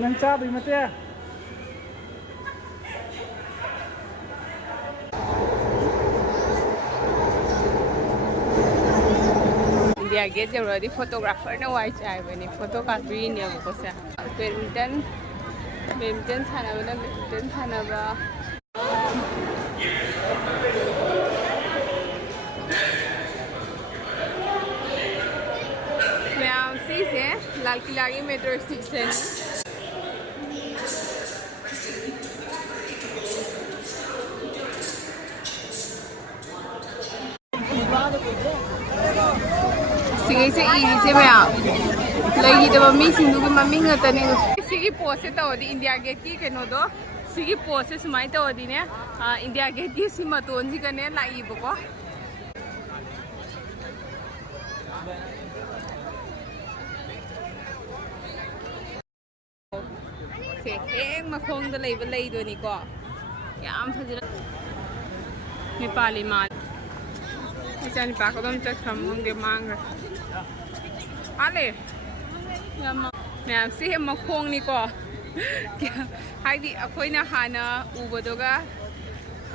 नंग चाबी मते इंडिया गेट जरूरी फोटोग्राफर ने वाई चाहिए फोटोग्राफी ने बैडमिंटन सानबा मैम से लाल किला की मेट्रो स्टेशन से इसे मैम लेकिन मम्मी की पोस्ट तौदी इंडिया गेट की कहोदो सिगी पोस्ट सूमाय तौदीने इंडिया गेट की मतोने लाइबको से हेक मखोंद लेदोनीको याम फजरा नेपाली मान इचा निपाको दम चखमगे मांग्रे आले मैम से मखोंगनीको हाइदी अखोइना हाना उबदोगा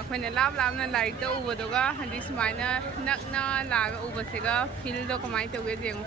अखोइना लाभ लाभना लाइक तो उबदोगा हंदी सुमाइना नकना लागा उबसेगा फील दो कमाई तौगे जेंगो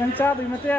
नंग चाबी मते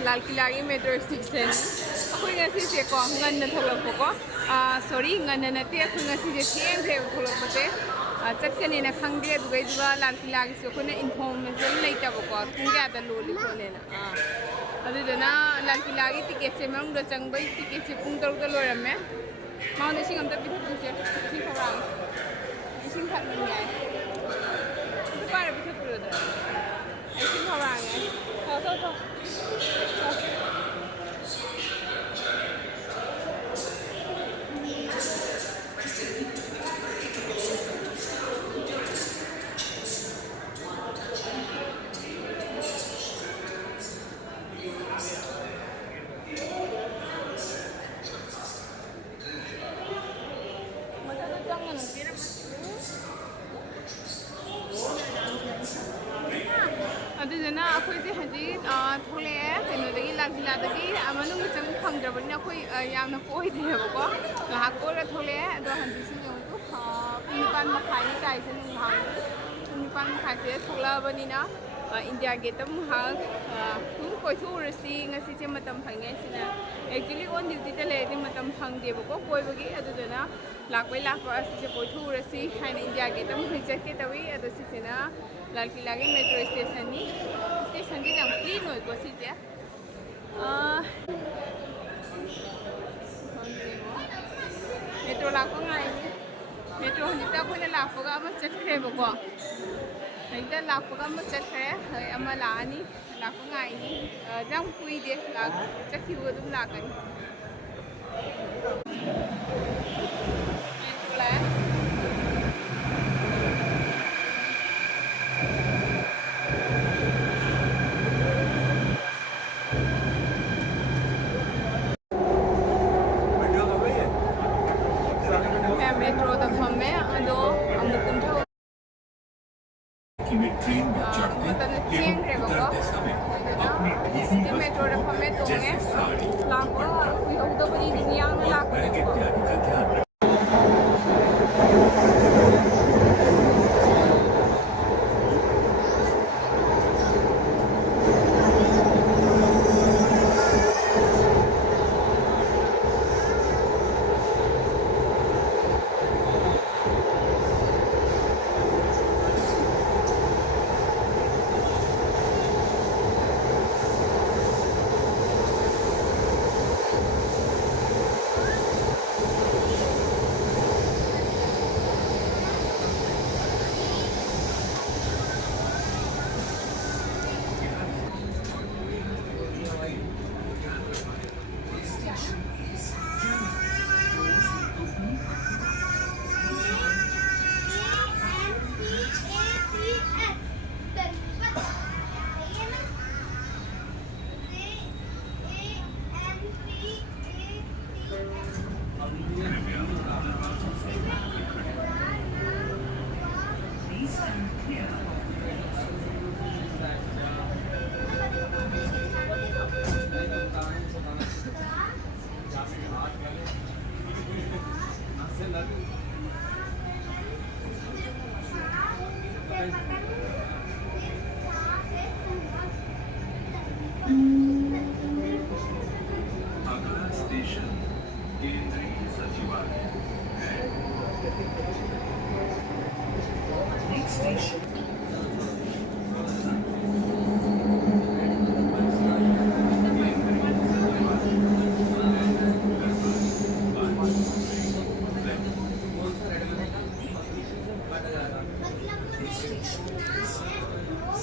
लाल किला की मेट्रो स्टेशन अखोई से को ngन थोलपको सॉरी ngन नते अखोई से थेंग थोलपसे चटकने खंगे लाल किला की अखोई इन्फॉर्मेशन लेटबको पुंग क्या लोली खोलेना लाल किला की टिकेट से मनुंग चंग टिकेट से पुंग 6 लोरमे माउंड सिंग अमता पिथुसे सी खरांग सिंग थकनियाय पारे पिथुपुरोदा सिंग खरांग तो ꯍꯧꯖꯤꯛ ꯊꯣꯛꯂꯛꯑꯦ ꯀꯩꯅꯣꯗꯒꯤ ꯂꯥꯛꯖꯤꯜꯂꯥꯗꯒꯤ ꯃꯅꯨꯡꯗ ꯆꯪꯕ ꯐꯪꯗ꯭ꯔꯕꯅꯤꯅ ꯑꯩꯈꯣꯏ ꯌꯥꯝꯅ ꯀꯣꯏꯗ꯭ꯔꯦꯕꯀꯣ ꯉꯥꯏꯍꯥꯛ ꯀꯣꯏꯔ ꯊꯣꯛꯂꯛꯑꯦ ꯑꯗꯣ ꯍꯧꯖꯤꯛꯁꯨ ꯌꯦꯡꯉꯨ ꯄꯨꯡ 9:30 ꯇꯥꯏꯁꯦ ꯅꯨꯡꯗꯥꯡꯒꯤ ꯄꯨꯡ 9:30 ꯊꯣꯛꯂꯛꯑꯕꯅꯤꯅ ꯏꯟꯗꯤꯌꯥ ꯒꯦꯠꯇ ꯉꯥꯏꯍꯥꯛ ꯁꯨꯝ ꯀꯣꯏꯊꯣꯛꯎꯔꯁꯤ ꯉꯁꯤꯁꯦ ꯃꯇꯝ ꯐꯪꯉꯦꯁꯤꯅ ꯑꯦꯛꯆꯨꯋꯦꯂꯤ ꯑꯣꯟ ꯗ꯭ꯌꯨꯇꯤꯗ ꯂꯩꯔꯗꯤ ꯃꯇꯝ ꯐꯪꯗꯦꯕꯀꯣ ꯀꯣꯏꯕꯒꯤ ꯑꯗꯨꯗꯨꯅ ꯂꯥꯛꯄꯩ ꯂꯥꯛꯄ ꯑꯁꯤꯁꯦ ꯀꯣꯏꯊꯣꯛꯎꯔꯁꯤ ꯍꯥꯏꯅ ꯏꯟꯗꯤꯌꯥ ꯒꯦꯠꯇ ꯑꯃꯨꯛ ꯆꯠꯀꯦ ꯇꯧꯏ ꯑꯗꯣ ꯁꯤꯁꯤꯅ ꯂꯥꯜ ꯀꯤꯂꯥꯒꯤ ꯃꯦꯇ꯭ꯔꯣ ꯁ꯭ꯇꯦꯁꯟꯅꯤ ꯁ꯭ꯇꯦꯁꯟꯁꯦ ꯌꯥꯝ ꯀ꯭ꯂꯤꯟ ꯑꯣꯏꯀꯣ ꯁꯤꯁꯦ ꯃꯦꯇ꯭ꯔꯣ ꯂꯥꯛꯄ ꯉꯥꯏꯅꯤ ꯃꯦꯇ꯭ꯔꯣ ꯍꯧꯖꯤꯛꯇ ꯑꯩꯈꯣꯏꯅ ꯂꯥꯛꯄꯒ ꯑꯃ ꯆꯠꯈ꯭ꯔꯦꯕꯀꯣ ꯍꯧꯖꯤꯛꯇ ꯂꯥꯛꯄꯒ ꯑꯃ ꯆꯠꯈ꯭ꯔꯦ ꯑꯃ ꯂꯥꯛꯑꯅꯤ ꯂꯥꯛꯄ ꯉꯥꯏꯅꯤ ꯌꯥꯝ ꯀꯨꯏꯗꯦ ꯆꯠꯈꯤꯕꯒ ꯑꯗꯨꯝ ꯂꯥꯛꯀꯅꯤ ꯃꯦꯇ꯭ꯔꯣ ꯂꯥꯛꯑꯦ मेट्रोदा फम्मे अदो अमुक कुंठा मतलब थेंग्रेबको जी मेट्रोदा फम्मे तोंगे लाको कुइहौदबनी दुनियाना लाको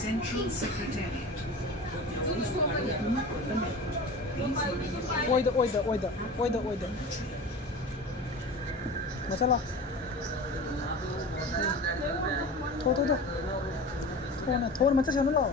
Central Secretariat. Oida. Machala. Thor macha chanu lao.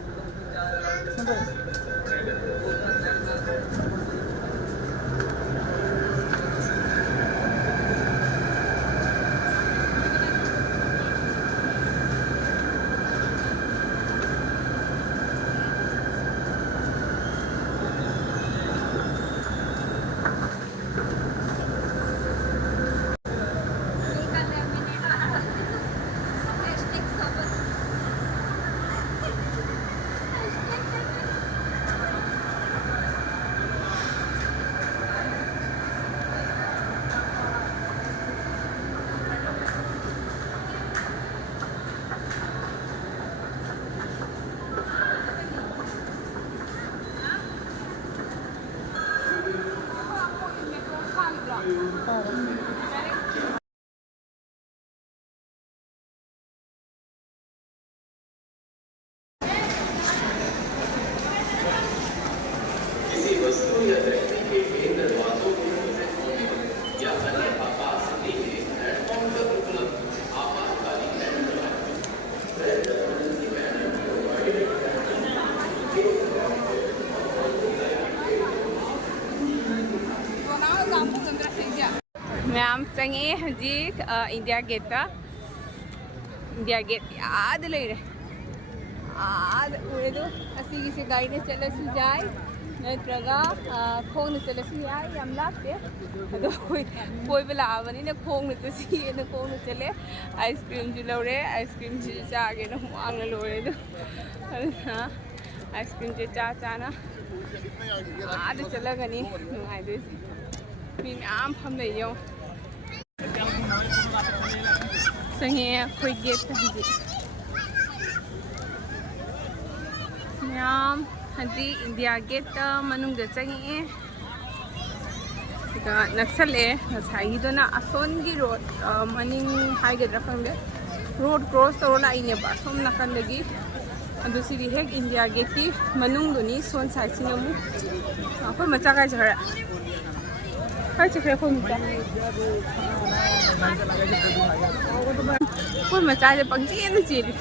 Ma'am चंगे हजी इंडिया गेट का इंडिया गेट याद ले रहे उरेदो असीगिसे गाइडे चलसु जाय नत्रगा खोंग चलसु याय याम लापते अदो कोइबे लाबनिने खोंग चसी न खोंग चले आइसक्रीम जु लौरे आइसक्रीम जु चागे न वांग लोरेदो आइसक्रीम जे चाना आद चलगनी नुंगाइदो मी म्याम फमले यो संगे खोइ गेट हंजी म्याम हंजी इंडिया गेट मनुंग चंगे नक्सले ना असोनगी रोड मनिंग हाइगद्रा खंगे रोड क्रॉस तौर लाइने असोम नाकंदगी अदुसिदी हेक इंडिया गेट की मनुंग दुनी सोन साइड सिंगमु अखोय मचा काय जरा काय चखरे खो मिता कोई मचा जे पंगजी चीरी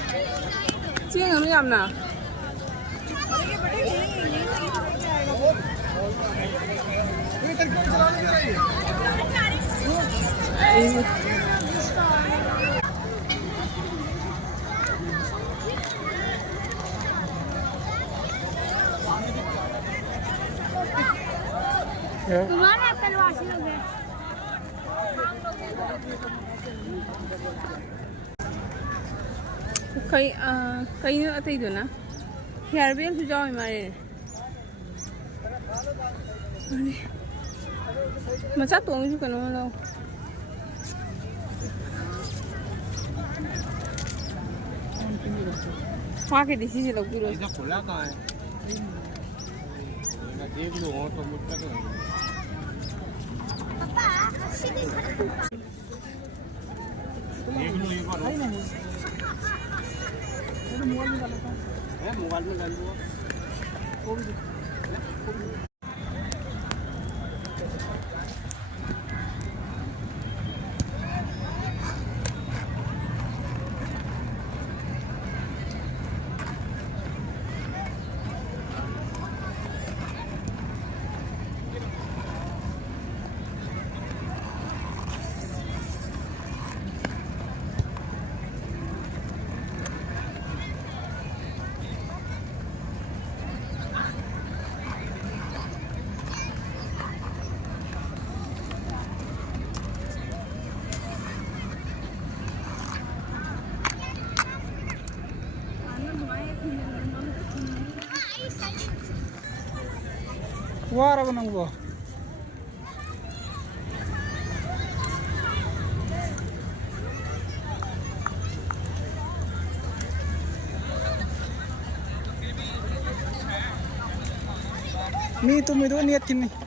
चेंगनु यामना तुम्हारा प्रवासी हो गए कई अतई दो ना हेयरबेल सुझाव मारे मचा तोंगजु कनो लो वहाँ के डिसी से लोग भी रोज खुला कहाँ है देख लो तो मुझका तो देख लो एक बार मोबाइल में डाल दो वारा नंगो मी तुम्ही दोन येतील नाही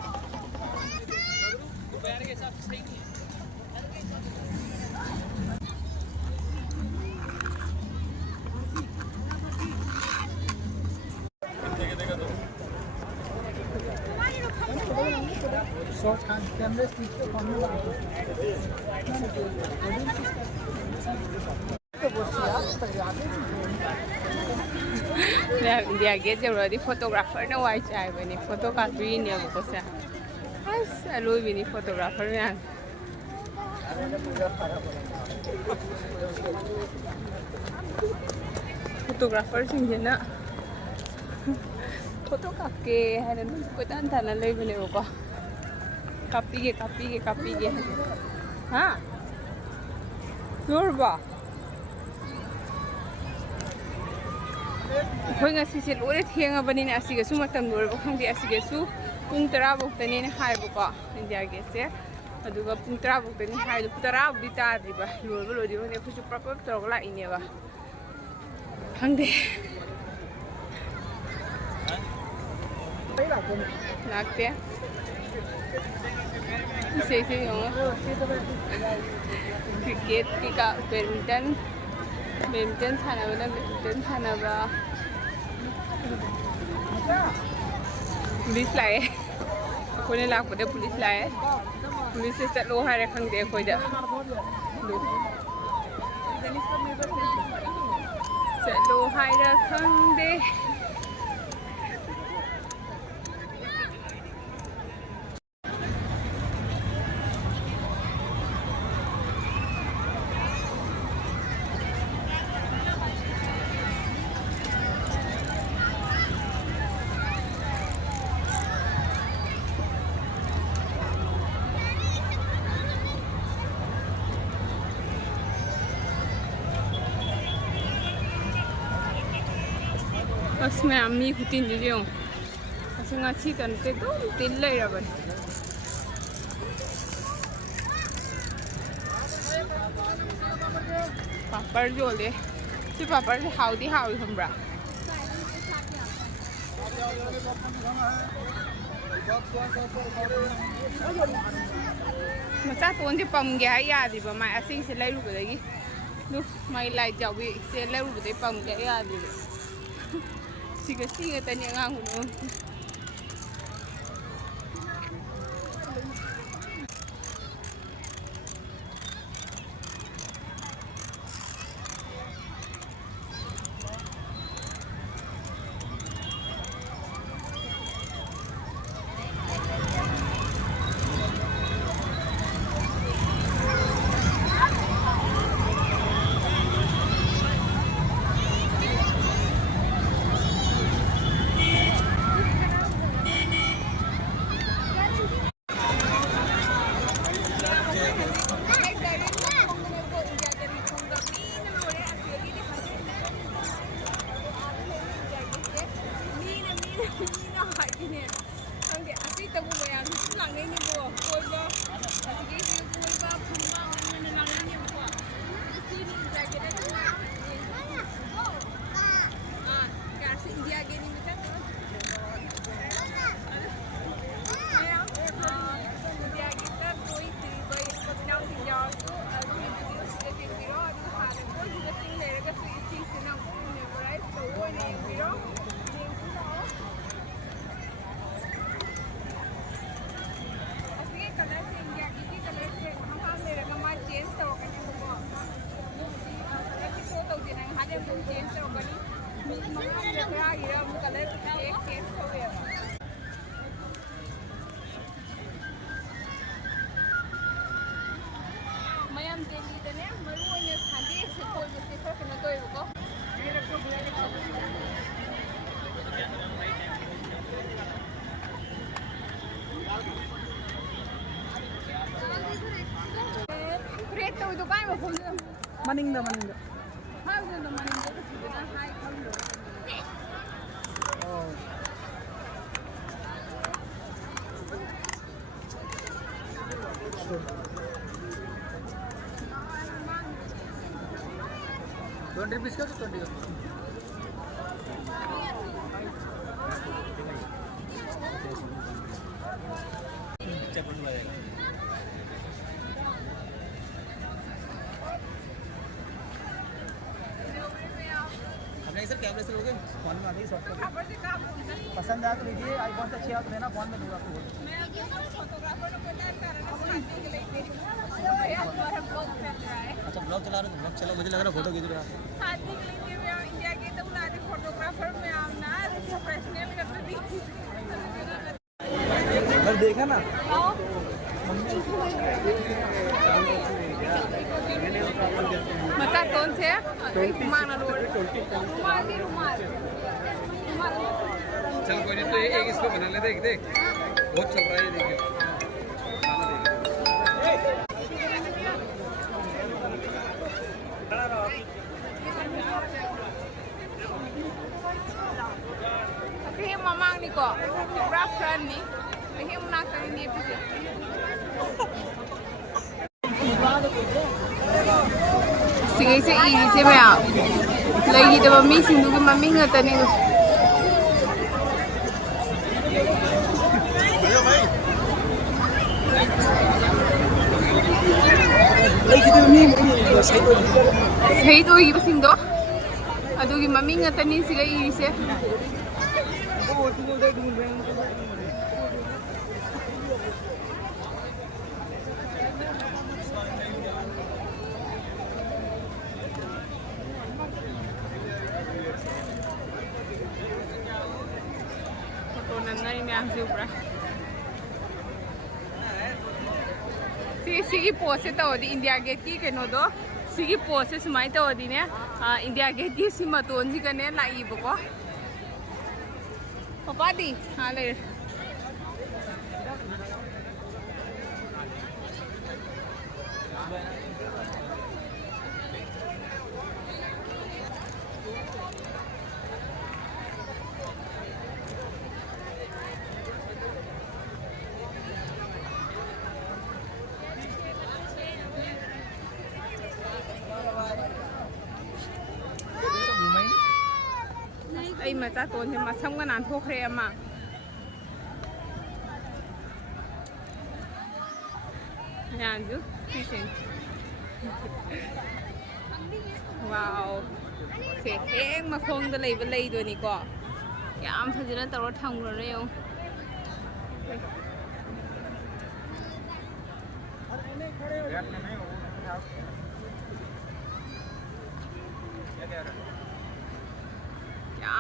शॉर्ट कैमरे इंडिया गेट जरूरी फोटोग्राफर ने वाई चाय बनी फोटो कापी ने को से बस लोई बनी फोटोग्राफर ने फोटोग्राफर सिंह ना फोटो कापके है ना कोई तान ताना ले बने को कापी के हाँ योरबा अखोई ngasi लोरे थेंगबनिने असिगसु मतम लोरबा खंगे असिगसु पुंग 10 बक्तने हाइबको इंडिया गेट से अदुगा पुंग 10 बक्तने हाइदु 10 बुदी ताद्रिबा लोरबा लोदिबा ने खुसु प्रॉपर तोगला इनेबा खंगे लागते से क्रिकेट की का बैडमिंटन सानबा पुलिस लाए कोने लापदे पुलिस लाए पुलिस से चलो हारे खंगदे खोइदा चलो हारे खंगदे ꯑꯁ ꯃꯌꯥꯝ ꯃꯤ ꯈꯨꯇꯤꯟꯁꯤꯁꯨ ꯌꯦꯡꯉꯨ ꯑꯁ ꯉꯁꯤꯇ ꯅꯠꯇꯦ ꯑꯗꯨꯝ ꯇꯤꯟ ꯂꯩꯔꯕꯅꯤ ꯄꯥꯄꯔ ꯌꯣꯜꯂꯦ ꯁꯤ ꯄꯥꯄꯔꯁꯦ ꯍꯥꯎꯗꯤ ꯍꯥꯎꯏ ꯈꯪꯕ꯭ꯔꯥ ꯃꯆꯥ ꯇꯣꯟꯁꯦ ꯄꯝꯒꯦ ꯍꯥꯏ ꯌꯥꯗ꯭ꯔꯤꯕ ꯃꯥꯏ ꯑꯁꯤꯡꯁꯦ ꯂꯩꯔꯨꯕꯗꯒꯤ ꯑꯗꯨ ꯃꯥꯏ ꯂꯥꯏꯠ ꯌꯥꯎꯕꯤ ꯏꯆꯦ ꯂꯩꯔꯨꯕꯗꯒꯤ ꯄꯝꯒꯦ ꯍꯥꯏ ꯌꯥꯗ꯭ꯔꯤꯕ siga siga tanya ngang uno Maningda oh sure 20 rupees ka 20 ka sir कैमरे से लोगे फोन में आ गई सॉफ्टवेयर पसंद आया तो लीजिए आईफोन से 6 आप लेना फोन में दूंगा आपको मैं फोटोग्राफर को कांटेक्ट कर रहा हूं शादी के लिए हमारा ब्लॉग चल रहा है अच्छा ब्लॉग चला रहे हो ब्लॉग चला मुझे लग रहा फोटो खींच रहा है शादी के लिए मैं इंडिया के तो बुला दे फोटोग्राफर में आम ना प्रोफेशनल में कर दी सर देखा ना मचा कौन से माना रोड रुमाल की रुमाल चल कोई नहीं तो एक इसको बना ले देख देख बहुत चल रहा है देखिए अभी हम मांग नहीं को ब्राफ करनी अभी हम ना करेंगे पीछे सिगे से ई से मैं लगी तो मम्मी सिंधु की मम्मी ngata ni सही तो ही बसिंदो अदुगी मम्मी ngata ni siga ई से सिगी पोस्ट तौदी इंडिया गेट की कनो दो सिगी पोस्ट सुमाई तौदी ने इंडिया गेट की सिमतोन सी कने लाइबको पापा दी हां ले ꯑꯩ ꯃꯆꯥꯇꯣꯟꯁꯦ ꯃꯁꯝꯒ ꯅꯥꯟꯊꯣꯛꯈ꯭ꯔꯦ ꯑꯃ ꯃꯌꯥꯝꯁꯨ ꯁꯤꯁꯦ ꯋꯥꯎ ꯁꯦ ꯍꯦꯛ ꯃꯈꯣꯡꯗ ꯂꯩꯕ ꯂꯩꯗꯣꯏꯅꯤꯀꯣ ꯌꯥꯝ ꯐꯖꯅ ꯇꯧꯔ ꯊꯝꯈ꯭ꯔꯣ ꯌꯦꯡꯉꯣ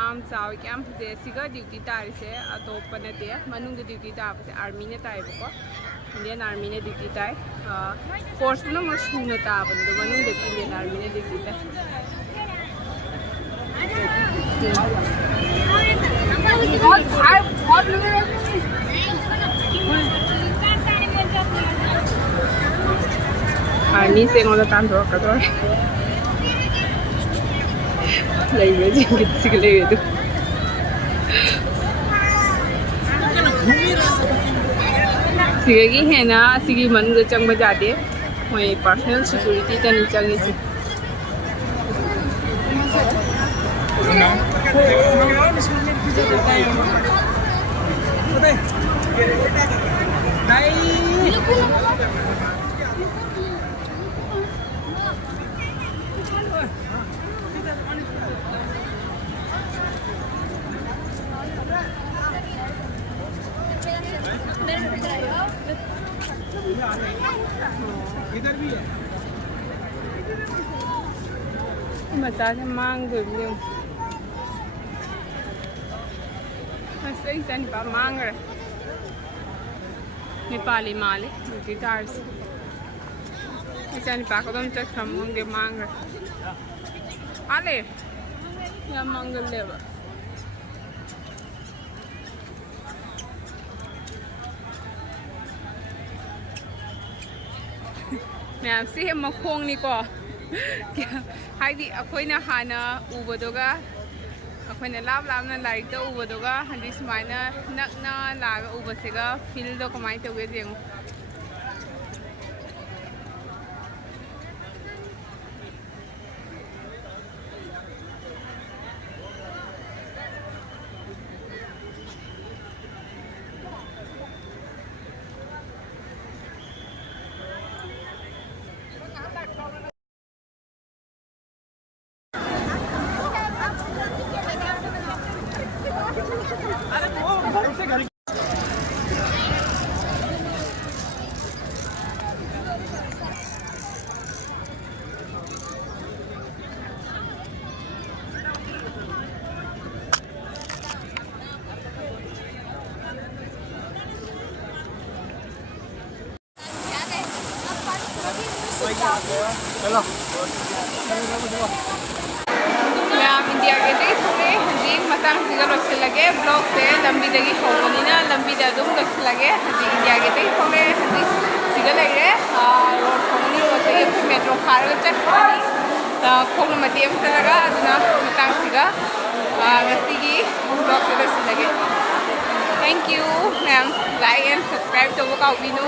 ꯌꯥꯝ ꯆꯥꯎꯋꯤ ꯌꯥꯝ ꯐꯖꯩ ꯁꯤꯒ ꯗ꯭ꯌꯨꯇꯤ ꯇꯥꯔꯤꯁꯦ ꯑꯇꯣꯞꯄ ꯅꯠꯇꯦ ꯃꯅꯨꯡꯗ ꯗ꯭ꯌꯨꯇꯤ ꯇꯥꯕꯁꯦ ꯑꯥꯔꯃꯤꯅ ꯇꯥꯏꯕꯀꯣ ꯏꯟꯗꯤꯌꯟ ꯑꯥꯔꯃꯤꯅ ꯗ꯭ꯌꯨꯇꯤ ꯇꯥꯏ ꯐꯣꯔꯁ ꯄꯨꯝꯅꯃꯛ ꯁꯨꯅ ꯇꯥꯕꯅꯤꯗꯣ ꯃꯅꯨꯡꯗꯗꯤ ꯏꯟꯗꯤꯌꯟ ꯑꯥꯔꯃꯤꯅ ꯗ꯭ꯌꯨꯇꯤ ꯇꯥꯏ 아니 생얼로 딴 돌아가더라 레이웨 지금 레이웨도 सिगी है ना सिगी मन ग चंग जाते वही पर्सनल सिक्योरिटी तनी चंगी सी इधर भी है मचा से मांग गई नहीं सही से नहीं पा मांग रहे नेपाली माले गिटार्स ऐसा नहीं पा कदम तक हम होंगे मांग रहे आले या मंगल लेवा मैम से मखोंग निको हाइदी अखोइना हाना उबदोगा अखोइना लाभ लाभना लाइक तो उबदोगा हंदी सुमाइना नकना लागा उबसेगा फील दो कमाई तो वे जेंगो चलो मैम इंडिया गेट थोड़े हजी मतंग सिगा लोसलगे ब्लॉग से लंबी दगी होगनिना लंबी द दुम लोसलगे हजी इंडिया गेट थोड़े हजी सिगा लेरे रोड होगनी रोड पे मेट्रो खारग चटनी खोल मतियम चलगा अदना मतंग सिगा गसिगी ब्लॉग से लोसलगे thank you ma'am like and subscribe तो वो काउबिनो